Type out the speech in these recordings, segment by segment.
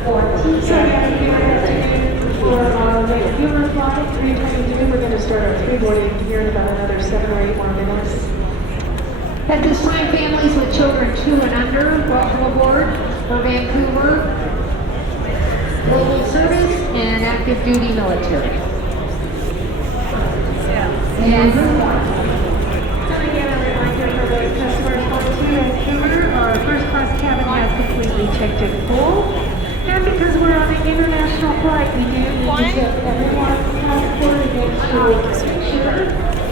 So for our Vancouver flight 322, we're going to start our pre-boarding here in about another 7 or 8 more minutes. At this time, families with children 2 and under, welcome aboard for Vancouver, global service, and active duty military. And Again, a reminder for those customers flying to Vancouver, our first class cabin has completely checked in full. And because we're on an international flight, we do need to check everyone's passport and make sure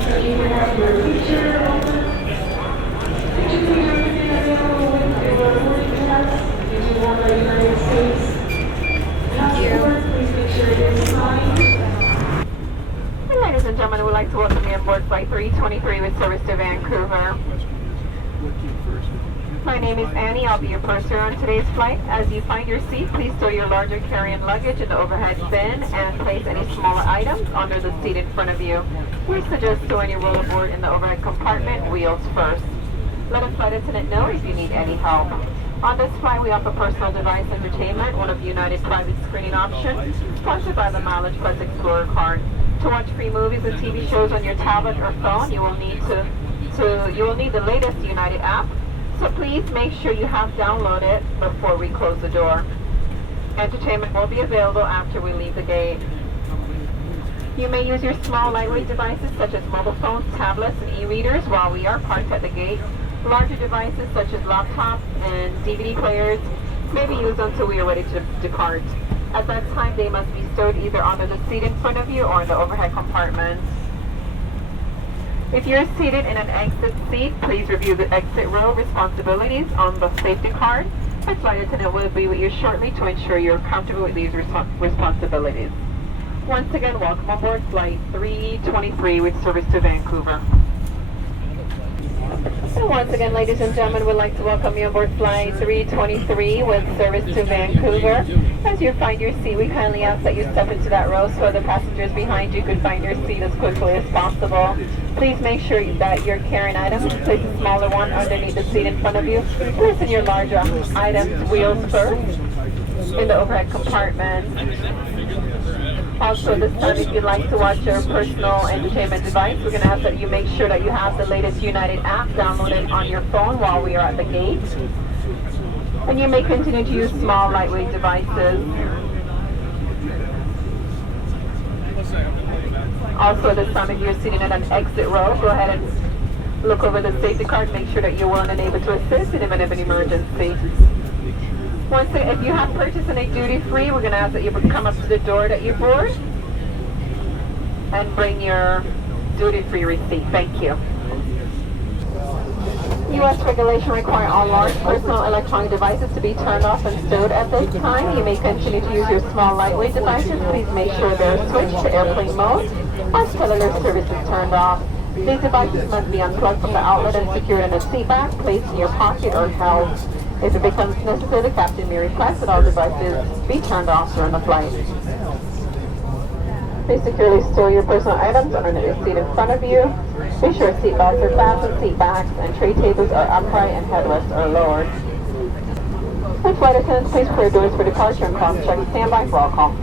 that you have your picture open. Could you please remain available with your boarding pass? If you have a United States passport, please make sure it is signed. Ladies and gentlemen, we'd like to welcome you aboard Flight 323 with service to Vancouver. My name is Annie. I'll be your purser on today's flight. As you find your seat, please store your larger carry-on luggage in the overhead bin and place any smaller items under the seat in front of you. We suggest storing your rollerboard in the overhead compartment, wheels first. Let a flight attendant know if you need any help. On this flight, we offer personal device entertainment, one of United's private screening options, sponsored by the Mileage Plus Explorer card. To watch free movies and TV shows on your tablet or phone, you will need the latest United app. So please make sure you have downloaded before we close the door. Entertainment will be available after we leave the gate. You may use your small lightweight devices such as mobile phones, tablets, and e-readers while we are parked at the gate. Larger devices such as laptops and DVD players may be used until we are ready to depart. At that time, they must be stored either under the seat in front of you or in the overhead compartments. If you're seated in an exit seat, please review the exit row responsibilities on the safety card. A flight attendant will be with you shortly to ensure you're comfortable with these responsibilities. Once again, welcome aboard Flight 323 with service to Vancouver. And once again, ladies and gentlemen, we'd like to welcome you aboard Flight 323 with service to Vancouver. As you find your seat, we kindly ask that you step into that row so the passengers behind you could find your seat as quickly as possible. Please make sure that your carrying items, place a smaller one underneath the seat in front of you. Place in your larger items, wheels first, in the overhead compartment. Also, this time, if you'd like to watch your personal entertainment device, we're going to ask that you make sure that you have the latest United app downloaded on your phone while we are at the gate. And you may continue to use small, lightweight devices. Also, this time, if you're sitting at an exit row, go ahead and look over the safety card, make sure that you're willing and able to assist in the event of an emergency. Once again, if you have purchased any duty-free, we're going to ask that you come up to the door that you board and bring your duty-free receipt. Thank you. U.S. regulation requires all large personal electronic devices to be turned off and stowed at this time. You may continue to use your small lightweight devices. Please make sure they're switched to airplane mode or cellular service is turned off. These devices must be unplugged from the outlet and secured in a seat back, placed in your pocket, or held. If it becomes necessary, the captain may request that all devices be turned off during the flight. Please securely store your personal items underneath the seat in front of you. Be sure seat belts are fastened, seat backs and tray tables are upright and headrests are lowered. And flight attendants, please clear doors for departure and cross-check. Stand by for all call.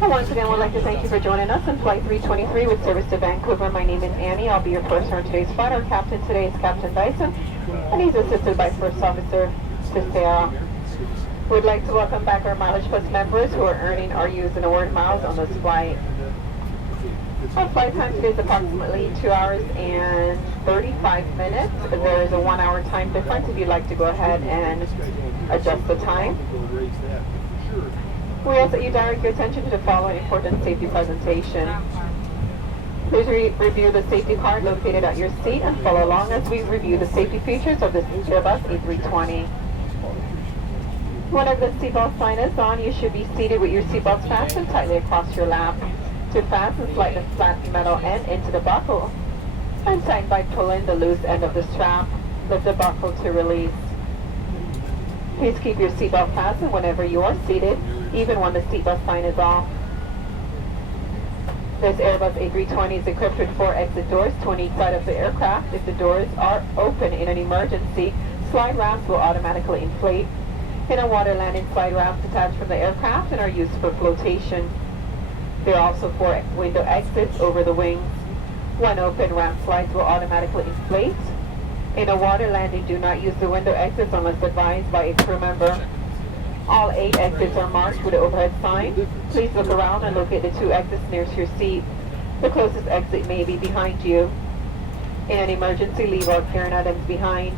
And once again, we'd like to thank you for joining us in Flight 323 with service to Vancouver. My name is Annie. I'll be your purser on today's flight. Our captain today is Captain Dyson, and he's assisted by First Officer Cicera. We'd like to welcome back our Mileage Plus members who are earning or using award miles on this flight. Our flight time today is approximately 2 hours and 35 minutes. There is a 1 hour time difference if you'd like to go ahead and adjust the time. We ask that you direct your attention to the following important safety presentation. Please review the safety card located at your seat and follow along as we review the safety features of this Airbus A320. Whenever the seatbelt sign is on, you should be seated with your seatbelts fastened tightly across your lap. To fasten, slide the flat metal end into the buckle and tighten by pulling the loose end of the strap. Lift the buckle to release. Please keep your seatbelt fastened whenever you are seated, even when the seatbelt sign is off. This Airbus A320 is equipped with 4 exit doors to on each side of the aircraft. If the doors are open in an emergency, slide ramps will automatically inflate. In a water landing slide ramps attached from the aircraft and are used for flotation. There are also 4 window exits over the wings. When open, ramp slides will automatically inflate. In a water landing, do not use the window exits unless advised by a crew member. All 8 exits are marked with an overhead sign. Please look around and locate the 2 exits nearest your seat. The closest exit may be behind you. In an emergency, leave all carrying items behind.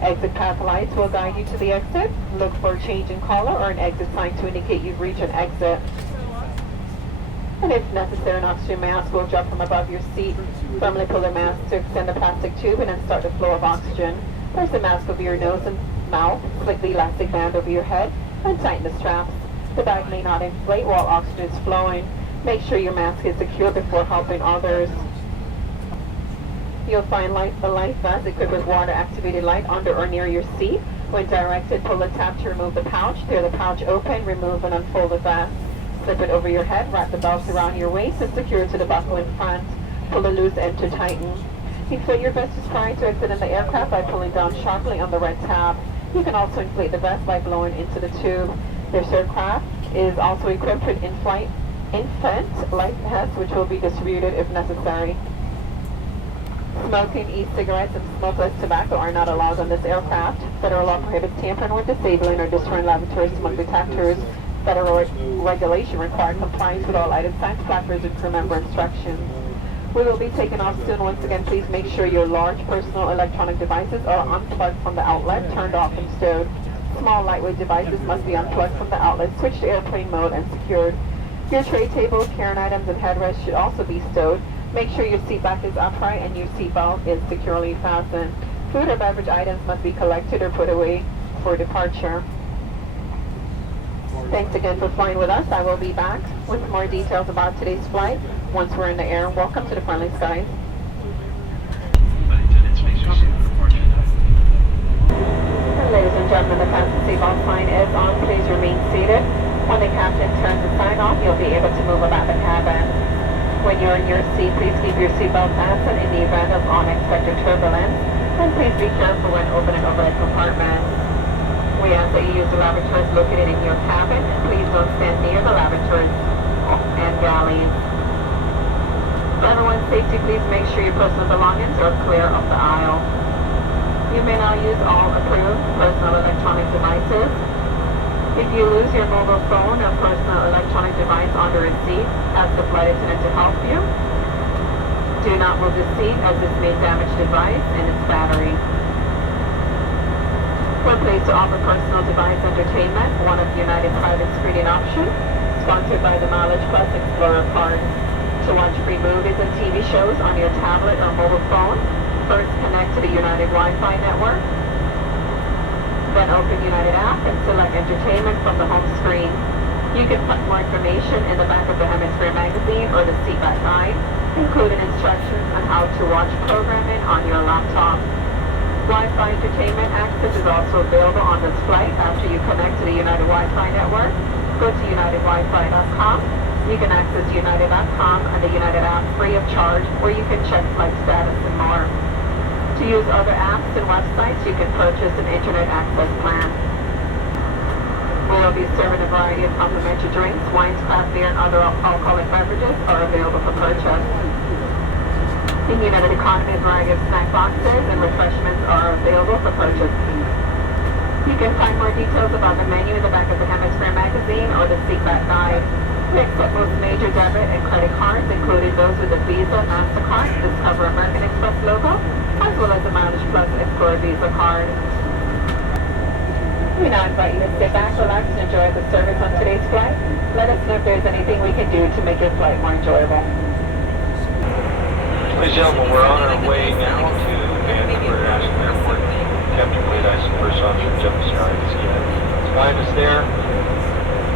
Exit path lights will guide you to the exit. Look for a change in color or an exit sign to indicate you've reached an exit. And if necessary, an oxygen mask will drop from above your seat. Firmly pull the mask to extend the plastic tube and then start the flow of oxygen. Place the mask over your nose and mouth, slick the elastic band over your head, and tighten the straps. The bag may not inflate while oxygen is flowing. Make sure your mask is secure before helping others. You'll find a life vest equipped with water-activated light under or near your seat. When directed, pull the tab to remove the pouch. Tear the pouch open, remove and unfold the vest. Slip it over your head, wrap the belt around your waist, and secure it to the buckle in front. Pull the loose end to tighten. Inflate your vest prior to exiting the aircraft by pulling down sharply on the red tab. You can also inflate the vest by blowing into the tube. This aircraft is also equipped with in-flight infant life vests, which will be distributed if necessary. Smoking, e-cigarettes, and smokeless tobacco are not allowed on this aircraft. Federal law prohibits tampering with, disabling, or destroying laboratory smoke detectors. Federal regulation requires compliance with all item signs, placards, and crew member instructions. We will be taking off soon. Once again, please make sure your large personal electronic devices are unplugged from the outlet, turned off, and stowed. Small, lightweight devices must be unplugged from the outlet, switched to airplane mode, and secured. Your tray tables, carrying items, and headrests should also be stowed. Make sure your seat back is upright and your seat belt is securely fastened. Food or beverage items must be collected or put away for departure. Thanks again for flying with us. I will be back with more details about today's flight once we're in the air. Welcome to the friendly skies. Ladies and gentlemen, the fasten seatbelt sign is on. Please remain seated. When the captain turns the sign off, you'll be able to move about the cabin. When you're in your seat, please keep your seatbelt fastened in the event of unexpected turbulence. And please be careful when opening overhead compartments. We ask that you use the lavatories located in your cabin. Please don't stand near the lavatories and galleys. For everyone's safety, please make sure your personal belongings are clear of the aisle. You may now use all approved personal electronic devices. If you lose your mobile phone or personal electronic device under a seat, ask the flight attendant to help you. Do not move the seat as this may damage the device and its battery. We're pleased to offer personal device entertainment, one of United's private screening options, sponsored by the Mileage Plus Explorer card. To watch free movies and TV shows on your tablet or mobile phone, first connect to the United Wi-Fi network. Then open United app and select entertainment from the home screen. You can find more information in the back of the Hemisphere magazine or the seatback guide, including instructions on how to watch programming on your laptop. Wi-Fi entertainment access is also available on this flight after you connect to the United Wi-Fi network. Go to UnitedWiFi.com. You can access United.com and the United app free of charge, where you can check flight status and more. To use other apps and websites, you can purchase an internet access plan. We will be serving a variety of complimentary drinks. Wines, craft beer, and other alcoholic beverages are available for purchase. In United Economy, a variety of snack boxes and refreshments are available for purchase. You can find more details about the menu in the back of the Hemisphere magazine or the seatback guide. We accept most major debit and credit cards, including those with the Visa, MasterCard, Discover American Express logo, as well as the Mileage Plus Explorer Visa card. We now invite you to sit back, relax, and enjoy the service on today's flight. Let us know if there's anything we can do to make your flight more enjoyable. Ladies and gentlemen, we're on our way now to Vancouver International Airport. Captain Fleet Ice First Officer Jeff Stride is behind us there.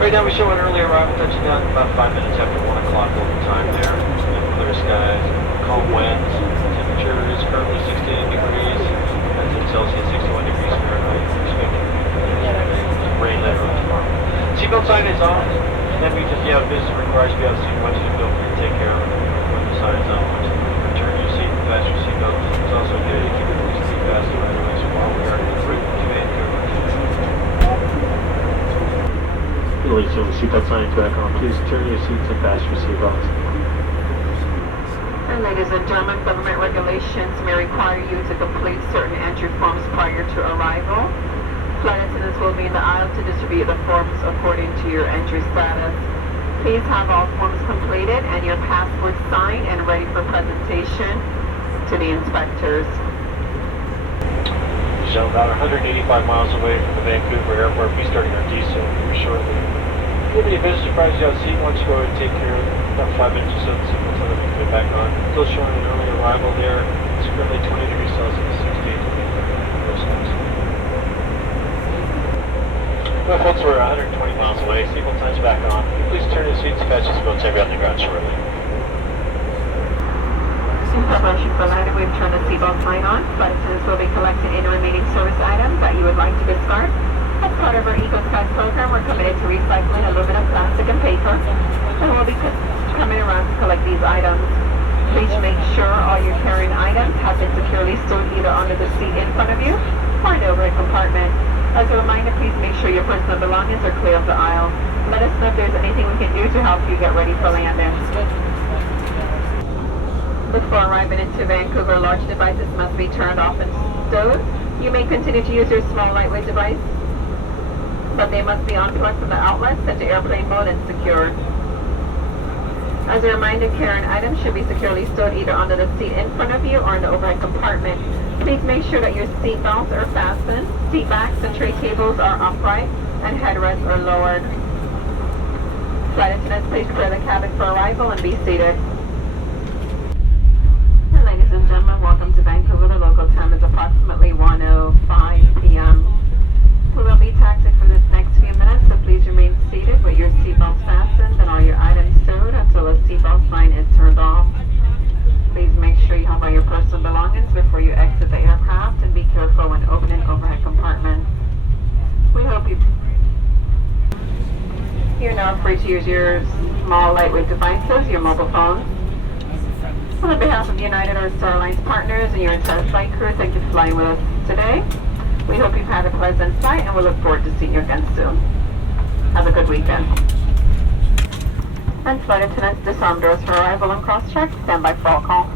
Right now we show an early arrival touching down about 5 minutes after 1 o'clock local time there. Clear skies, calm winds. Temperature is currently 68 degrees. That's in Celsius, 61 degrees Fahrenheit. Expecting rain later on tomorrow. Seatbelt sign is off. That means if you have business requires you have a seat, once you feel free to take care of it when the sign is on. Once you return your seat, fasten your seatbelt. It's also good to keep your seat fastened right away. So while we are en route to Vancouver. Ladies and gentlemen, seatbelt signs back on. Please turn your seats and fasten your seatbelts. And ladies and gentlemen, government regulations may require you to complete certain entry forms prior to arrival. Flight attendants will be in the aisle to distribute the forms according to your entry status. Please have all forms completed and your passport signed and ready for presentation to the inspectors. So about 185 miles away from the Vancouver airport, we'll be starting our descent very shortly. If you have any visitor surprises you have seat, why don't you go ahead and take care of about 5 minutes or so the signal so that we can get back on. Still showing an early arrival there. It's currently 20 degrees Celsius, 68 degrees Celsius. Well, folks, we're 120 miles away. Seatbelt signs back on. Please turn your seats, fasten your seatbelts, and be on the ground shortly. In preparation for landing, we've turned the seatbelt sign on. Flight attendants will be collecting any remaining service items that you would like to discard. As part of our EcoSky program, we're committed to recycling aluminum, plastic, and paper, and we'll be coming around to collect these items. Please make sure all your carrying items have been securely stored either under the seat in front of you or in the overhead compartment. As a reminder, please make sure your personal belongings are clear of the aisle. Let us know if there's anything we can do to help you get ready for landing. Before arriving into Vancouver, large devices must be turned off and stowed. You may continue to use your small lightweight device, but they must be unplugged from the outlet, set to airplane mode, and secured. As a reminder, carrying items should be securely stored either under the seat in front of you or in the overhead compartment. Please make sure that your seat belts are fastened, seat backs and tray tables are upright, and headrests are lowered. Flight attendants, please clear the cabin for arrival and be seated. And ladies and gentlemen, welcome to Vancouver. The local time is approximately 1:05 p.m. We will be taxiing for this next few minutes, so please remain seated with your seatbelts fastened and all your items stowed until the seatbelt sign is turned off. Please make sure you have all your personal belongings before you exit the aircraft, and be careful when opening overhead compartments. We hope you're now free to use your small lightweight devices, your mobile phones. On behalf of United Airlines partners and your entire flight crew, thank you for flying with us today. We hope you've had a pleasant flight, and we look forward to seeing you again soon. Have a good weekend. And flight attendants, disarm doors for arrival and cross-check. Stand by for all call.